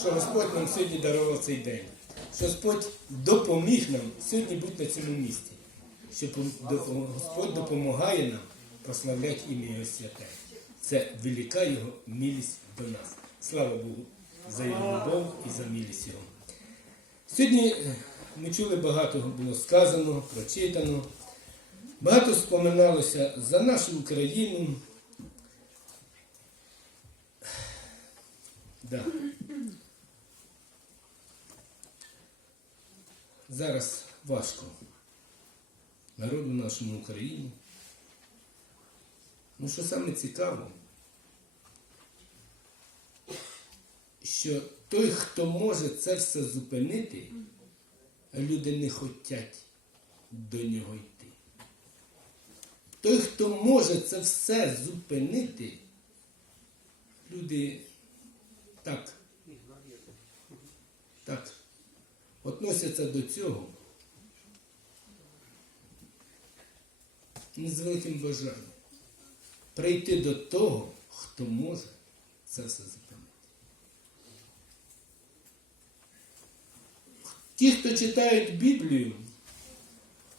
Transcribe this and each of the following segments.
що Господь нам сьогодні дарував цей день. Що Господь допоміг нам сьогодні бути на цьому місці. Що Господь допомагає нам прославляти ім'я Його святе. Це велика Його милість до нас. Слава Богу за Його любов і за милість Його. Сьогодні е, ми чули багато було сказано, прочитано. Багато споминалося за нашу Україну. Да. Зараз важко народу нашому Україні. Ну, що саме цікаво, що той, хто може це все зупинити, люди не хочуть до нього йти. Той, хто може це все зупинити, люди так, так, относяться до цього з великим бажанням прийти до того, хто може це все зупинити. Ті, хто читають Біблію,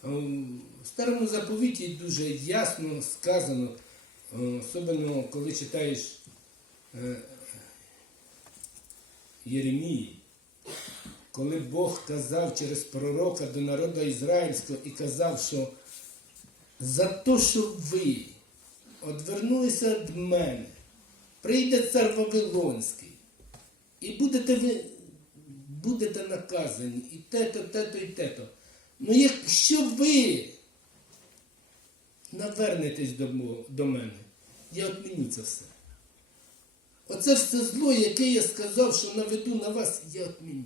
в старому заповіті дуже ясно сказано, особливо коли читаєш е, Єремії, коли Бог казав через пророка до народу ізраїльського і казав, що за те, що ви одвернулися від мене, прийде цар Вавилонський, і будете ви будете наказані, і те-то, те-то, і те-то. Ну якщо ви навернетесь до, до мене, я відміню це все. Оце все зло, яке я сказав, що наведу на вас, я відміню.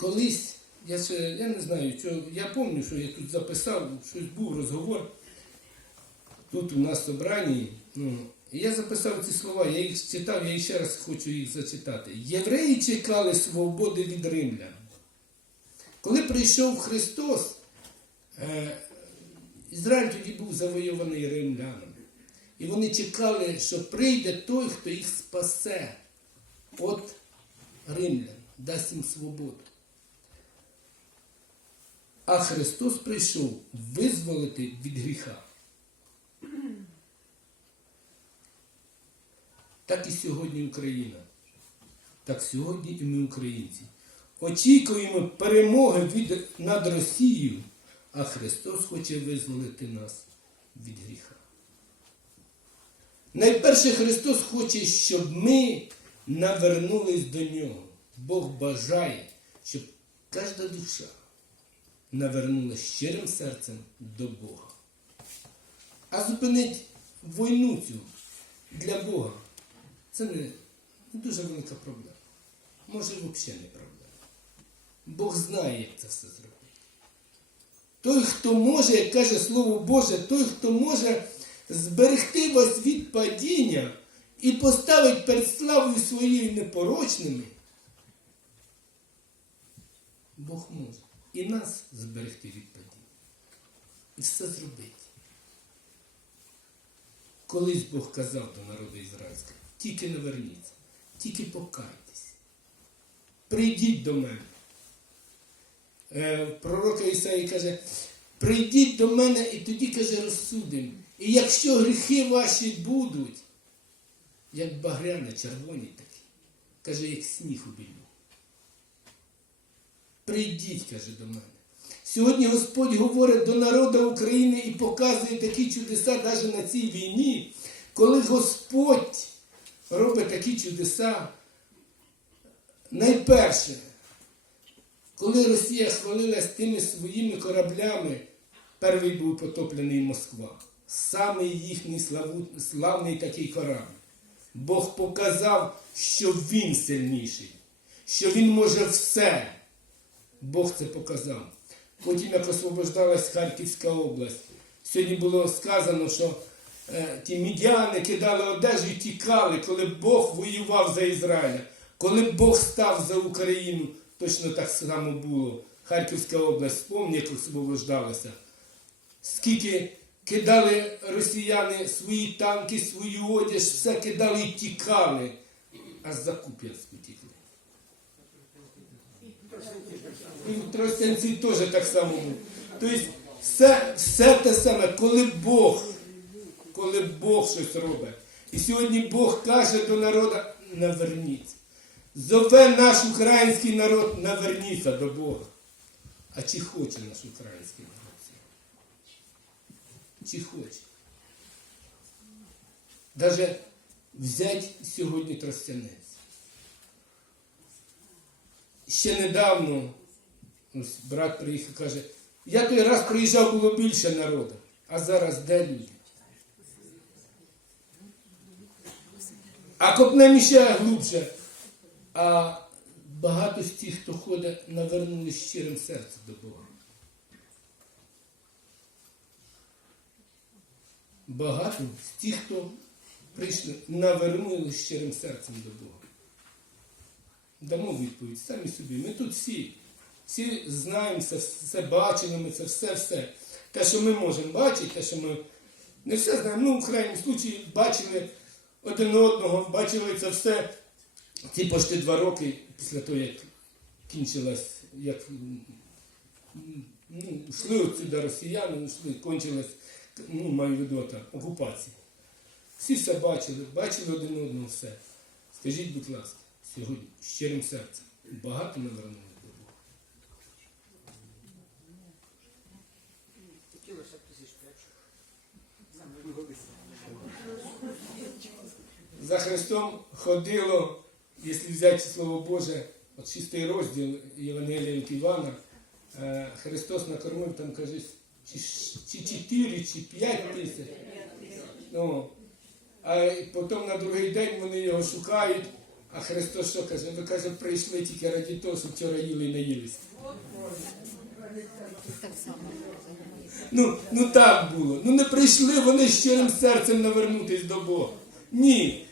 Колись, я ще, я не знаю, що, я пам'ятаю, що я тут записав, щось був розговор тут у нас в собранні. Ну, я записав ці слова, я їх читав, я ще раз хочу їх зачитати. Євреї чекали свободи від римлян. Коли прийшов Христос, е, Ізраїль тоді був завойований римлянами. І вони чекали, що прийде той, хто їх спасе від римлян, дасть їм свободу. А Христос прийшов визволити від гріха. Так і сьогодні Україна. Так сьогодні і ми, українці. Очікуємо перемоги від, над Росією, а Христос хоче визволити нас від гріха. Найперше Христос хоче, щоб ми навернулись до Нього. Бог бажає, щоб кожна душа навернулася щирим серцем до Бога. А зупинить війну цю для Бога це не дуже велика проблема. Може, взагалі не проблема. Бог знає, як це все зробити. Той, хто може, як каже Слово Боже, той, хто може зберегти вас від падіння і поставить перед славою своєю непорочними, Бог може і нас зберегти від падіння. І все зробити. Колись Бог казав до народу ізраїльського, тільки не верніться, тільки покайтесь. Прийдіть до мене. Е, пророка Ісаї каже, прийдіть до мене і тоді, каже, розсудимо. І якщо гріхи ваші будуть, як багряне, червоні такі, каже, як сніг у білю. Прийдіть, каже до мене. Сьогодні Господь говорить до народу України і показує такі чудеса навіть на цій війні, коли Господь робить такі чудеса. Найперше, коли Росія хвалилась тими своїми кораблями, перший був потоплений Москва. Самий їхній славний такий корабль. Бог показав, що він сильніший, що він може все. Бог це показав. Потім, як освобождалась Харківська область, сьогодні було сказано, що е, ті мідяни кидали одежу і тікали, коли Бог воював за Ізраїля. Коли Бог став за Україну, точно так само було. Харківська область, пам'ятаєте, як освобождалася. Скільки кидали росіяни свої танки, свою одяж, все кидали і тікали, аж за Куп'янську тікли. Тростянці теж так само було. Тобто все, все те саме, коли Бог, коли Бог щось робить. І сьогодні Бог каже до народу, наверніться. Зове наш український народ, наверніться до Бога. А чи хоче наш український народ? Чи хоче? Даже взять сьогодні Тростянець. Ще недавно ось брат приїхав каже, я той раз приїжджав, було більше народу, а зараз де люди? А копнемо ще глубже. А багато з тих, хто ходить, навернули щирим серцем до Бога. Багато з тих, хто прийшли, навернули щирим серцем до Бога. Дамо відповідь самі собі. Ми тут всі. Всі знаємо це, все бачили, ми це все-все. Те, що ми можемо бачити, те, що ми не все знаємо. Ну, в крайньому случаї бачили один одного, бачили це все ці почти два роки після того, як кінчилась, як ну, йшли отсюди росіяни, йшли, кончилась, ну, маю в виду, та, окупація. Всі все бачили, бачили один одного все. Скажіть, будь ласка, сьогодні щирим серцем, багато навернули до Бога. Хотілося тисяч. За Христом ходило, якщо взяти Слово Боже, от шістий розділ Євангелія від Івана, е, Христос накормив там, каже, чи 4, чи 5 тисяч. Ну, а потім на другий день вони його шукають, а Христос що каже? Ви каже, прийшли тільки раді того, що вчора їли і наїлися. Так. Ну, ну так було. Ну не прийшли вони щирим серцем навернутись до Бога. Ні.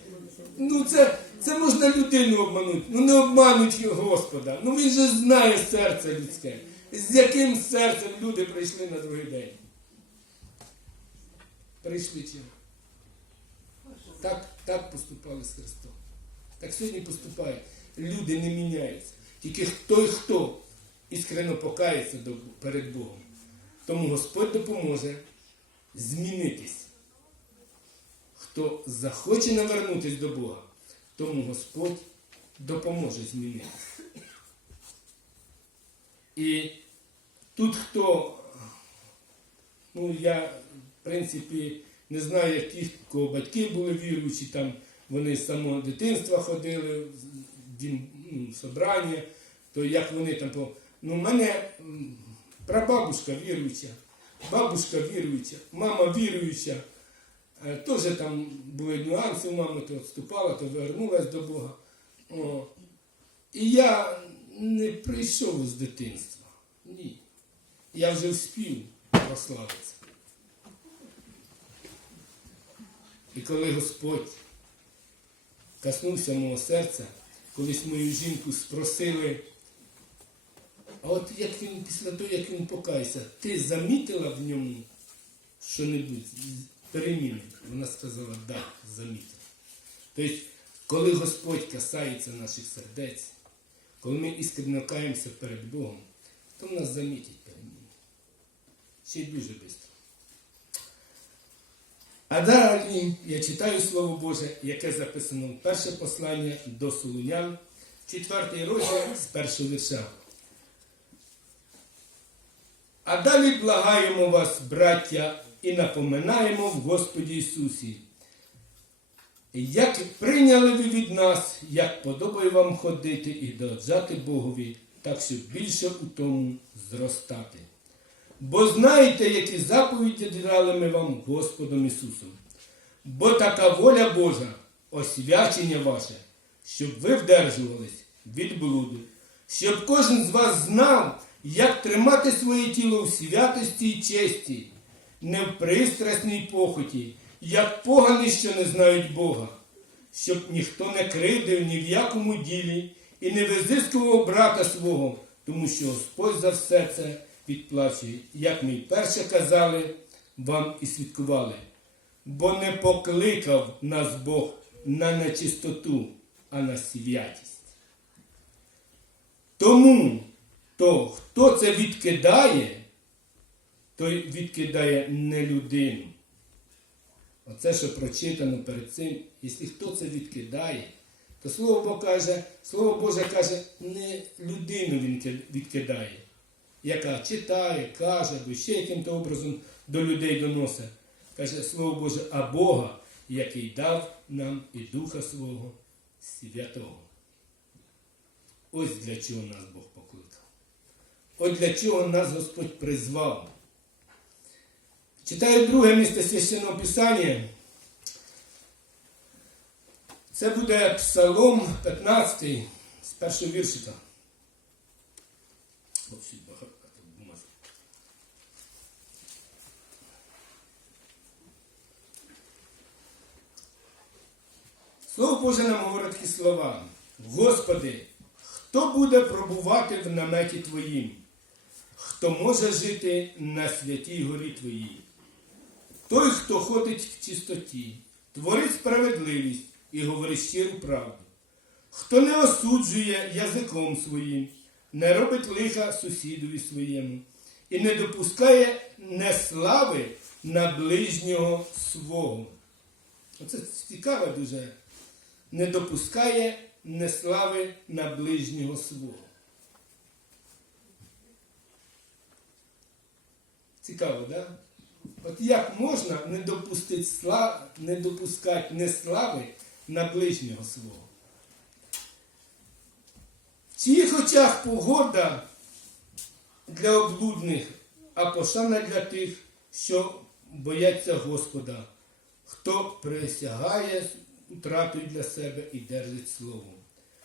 Ну це, це можна людину обманути. Ну не обмануть Господа. Ну він же знає серце людське. З яким серцем люди прийшли на другий день? Прийшли чим? Так, так поступали з Христом. Так сьогодні поступають. Люди не міняються. Тільки той, хто іскрено покається перед Богом. Тому Господь допоможе змінитись. Хто захоче навернутися до Бога, тому Господь допоможе змінитись. І тут хто, ну я, в принципі, не знаю, як ті, кого батьки були віруючі, там вони з самого дитинства ходили, в дім, ну, собрання, то як вони там по. Ну, мене прабабушка віруюча, бабушка віруюча, мама віруюча. Е, Теж там були нюанси, у мами то відступала, то вернулась до Бога. О. І я не прийшов з дитинства. Ні. Я вже вспів прославитися. І коли Господь коснувся мого серця, колись мою жінку спросили, а от як він після того, як він покаявся, ти замітила в ньому що-небудь переміни? Вона сказала, так, да, замітила. Тобто, коли Господь касається наших сердець, коли ми іскренно каємося перед Богом, то в нас замітять переміни. Ще й дуже швидко. А далі я читаю Слово Боже, яке записано в перше послання до Солунян, четвертий розділ з першого вірша. А далі благаємо вас, браття, і напоминаємо в Господі Ісусі. Як прийняли ви від нас, як подобає вам ходити і догоджати Богові, так щоб більше у тому зростати. Бо знаєте, які заповіді дали ми вам Господом Ісусом. Бо така воля Божа, освячення ваше, щоб ви вдержувались від блуду, щоб кожен з вас знав, як тримати своє тіло в святості і честі, не в пристрасній похоті, як погані, що не знають Бога, щоб ніхто не кривдив ні в якому ділі і не визискував брата свого, тому що Господь за все це відплачує. Як ми перше казали, вам і свідкували, бо не покликав нас Бог на нечистоту, а на святість. Тому то, хто це відкидає, той відкидає не людину. Оце, що прочитано перед цим, якщо хто це відкидає, то Слово Боже каже, Слово Боже каже, не людину він відкидає, яка читає, каже, або ще яким-то образом до людей доносить. Каже Слово Боже, а Бога, який дав нам і Духа Свого Святого. Ось для чого нас Бог покликав. Ось для чого нас Господь призвав. Читаю друге місце священного Писання. Це буде Псалом 15 з першого віршика. Ось тут багато бумаги. Слово Боже нам говорить такі слова. Господи, хто буде пробувати в наметі Твоїм? Хто може жити на святій горі Твоїй? Той, хто ходить в чистоті, творить справедливість і говорить щиру правду, хто не осуджує язиком своїм, не робить лиха сусідові своєму і не допускає неслави на ближнього свого. Оце цікаве дуже. Не допускає неслави на ближнього свого. Цікаво? Да? От як можна не допустити слав, не допускати неслави на ближнього свого? В чиїх очах погода для облудних, а пошана для тих, що бояться Господа, хто присягає утратою для себе і держить слово,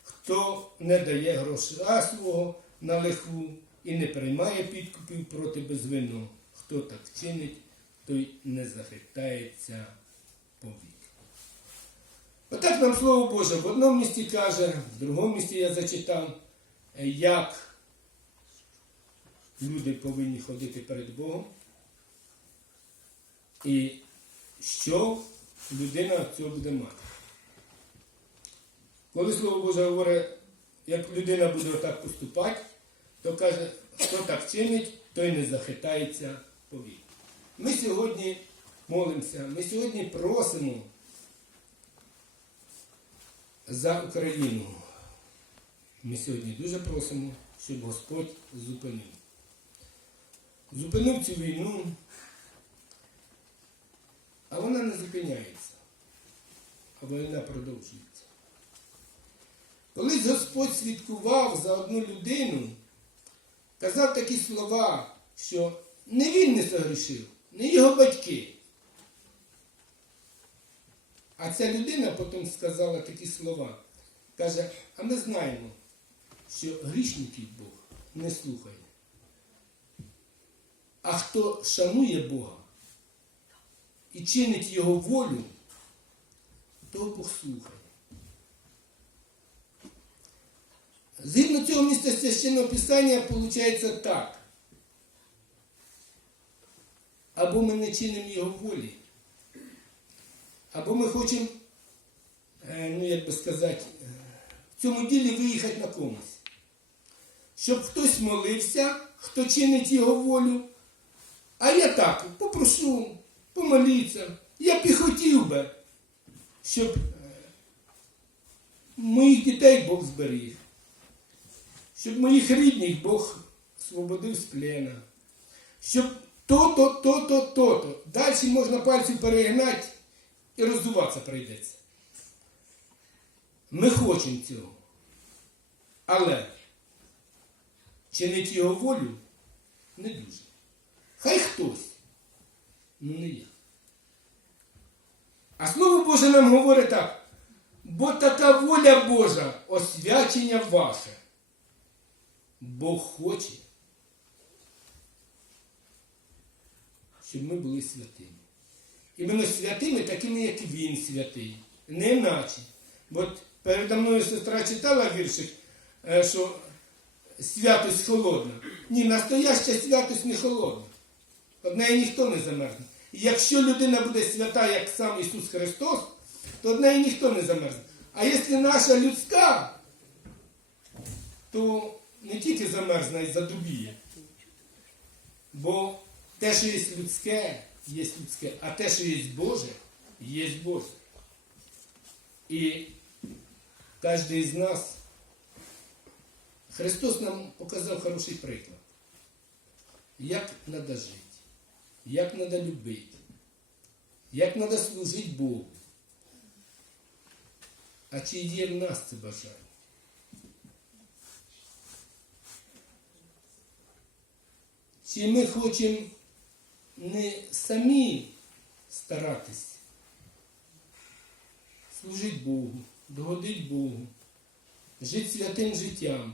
хто не дає гроша свого на лихву і не приймає підкупів проти безвинного, хто так чинить, той не захитається повік. Отак нам Слово Боже в одному місці каже, в другому місці я зачитав, як люди повинні ходити перед Богом. І що людина цього буде мати. Коли Слово Боже говорить, як людина буде отак поступати, то каже, хто так чинить, той не захитається повік. Ми сьогодні молимося, ми сьогодні просимо за Україну. Ми сьогодні дуже просимо, щоб Господь зупинив. Зупинив цю війну, а вона не зупиняється, а війна продовжується. Колись Господь свідкував за одну людину, казав такі слова, що не він не согрішив, не його батьки. А ця людина потім сказала такі слова. Каже, а ми знаємо, що грішників Бог не слухає. А хто шанує Бога і чинить Його волю, того Бог слухає. Згідно цього місця священного писання, виходить так. Або ми не чинимо його волі, або ми хочемо, е, ну як би сказати, е, в цьому ділі виїхати на комусь. Щоб хтось молився, хто чинить його волю. А я так попрошу помолитися. Я б і хотів би, щоб е, моїх дітей Бог зберіг, щоб моїх рідних Бог освободив з плена, щоб то-то, то-то, то-то. Далі можна пальці перегнати і роздуватися прийдеться. Ми хочемо цього. Але чинить його волю не дуже. Хай хтось, ну не я. А Слово Боже нам говорить так. Бо така воля Божа освячення ваше. Бог хоче, щоб ми були святими. І Іменно святими, такими, як він святий. Не іначе. От передо мною сестра читала віршик, е, що святость холодна. Ні, настояща святость не холодна. Од неї ніхто не замерзне. І якщо людина буде свята, як сам Ісус Христос, то від неї ніхто не замерзне. А якщо наша людська, то не тільки замерзне, а й задубіє. Бо те, що є людське, є людське, а те, що є Боже, є Боже. І кожен з нас, Христос нам показав хороший приклад. Як треба жити, як треба любити, як треба служити Богу. А чи є в нас це бажання? Чи ми хочемо не самі старатись служити Богу, догодити Богу, жити святим життям,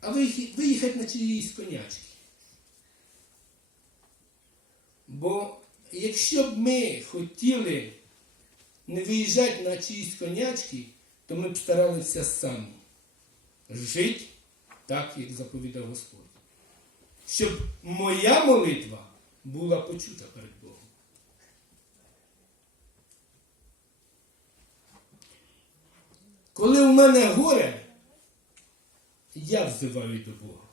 а виїхати на чиїсь конячки? Бо якщо б ми хотіли не виїжджати на чиїсь конячки, то ми б старалися самі жити так, як заповідав Господь. Щоб моя молитва була почута перед Богом. Коли в мене горе, я взиваю до Бога.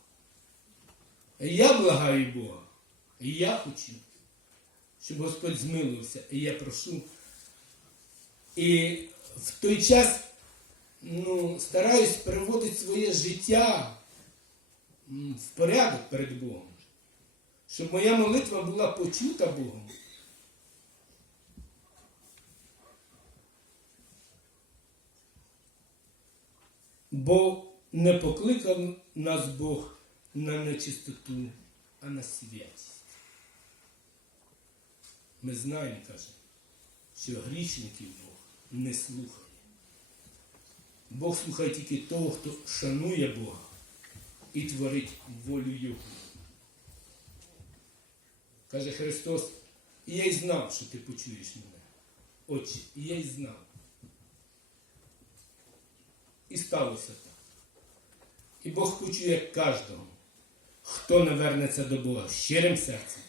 Я благаю Бога. І я хочу, щоб Господь змилився. І я прошу. І в той час ну, стараюсь переводити своє життя в порядок перед Богом. Щоб моя молитва була почута Богом. Бо не покликав нас Бог на нечистоту, а на святість. Ми знаємо, каже, що грішників Бог не слухає. Бог слухає тільки того, хто шанує Бога і творить волю. Каже Христос, і я й знав, що ти почуєш мене. Отче, і я й знав. І сталося так. І Бог почує кожного, хто навернеться до Бога щирим серцем,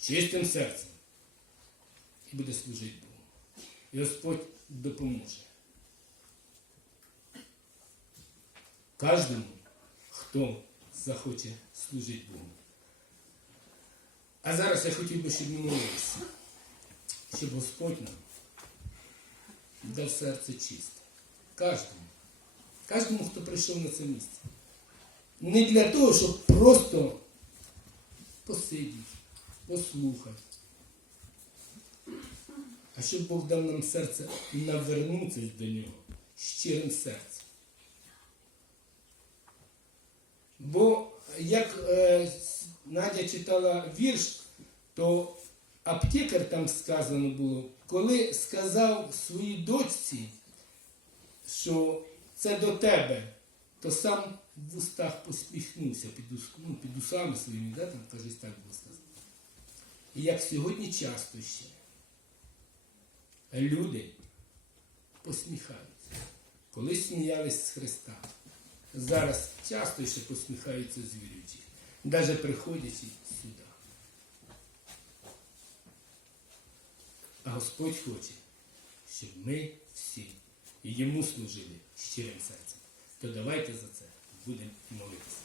чистим серцем і буде служити Богу. І Господь допоможе. Кожному, хто захоче служити Богу. А зараз я хотів би, щоб ми молилися, щоб Господь нам дав серце чисте. Кожному. Кожному, хто прийшов на це місце. Не для того, щоб просто посидіти, послухати. А щоб Бог дав нам серце навернутися до нього щирим серцем. Бо як е, Надя читала вірш, то аптекар там сказано було, коли сказав своїй дочці, що це до тебе, то сам в устах посміхнувся під, ус- ну, під усами своїми, да, там, кажись, так було сказано. І як сьогодні часто ще люди посміхаються. Колись сміялись з Христа. Зараз часто ще посміхаються з віруючих, навіть приходячи сюди. А Господь хоче, щоб ми всі йому служили щирим серцем. То давайте за це будемо молитися.